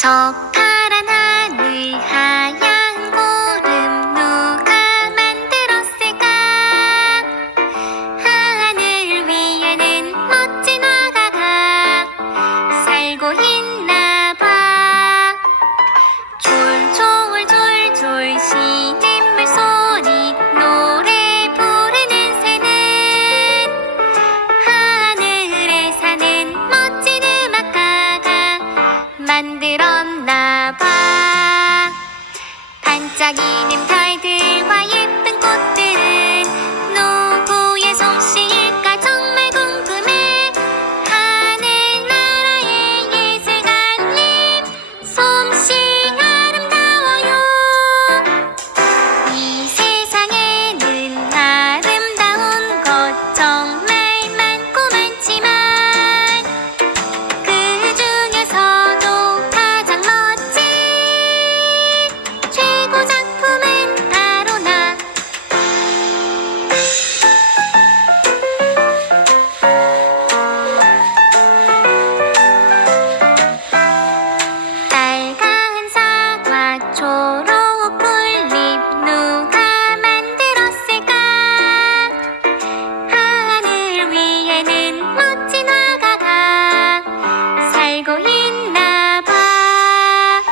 저 파란 하늘 하얀 구름 누가 만들었을까? 하늘 위에는 멋진 화가가 살고 있나 봐. 졸졸졸졸 시냇물 소리 노래 부르는 새는 하늘에 사는 멋진 음악가가 만들었나 봐. 반짝이는 별들과 예쁜 꽃들은 누구의 솜씨일까 정말 궁금해. 하늘나라의 예술가님 솜씨 아름다워요. 이 세상에는 아름다운 것 정말 많고 많지만 그 중에서도 가장 멋진 최고 작품은 바로 나. 빨간 사과 초록 풀잎 누가 만들었을까? 하늘 위에는 멋진 화가가 살고 있나 봐.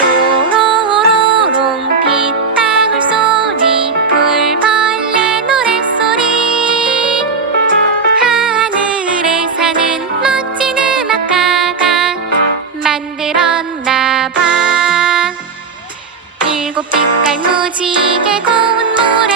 오로로롱 빗방울 소리 풀벌레 노랫소리 하늘에 사는 멋진 음악가가 만들었나 봐. 일곱 빛깔 무지개 고운 모래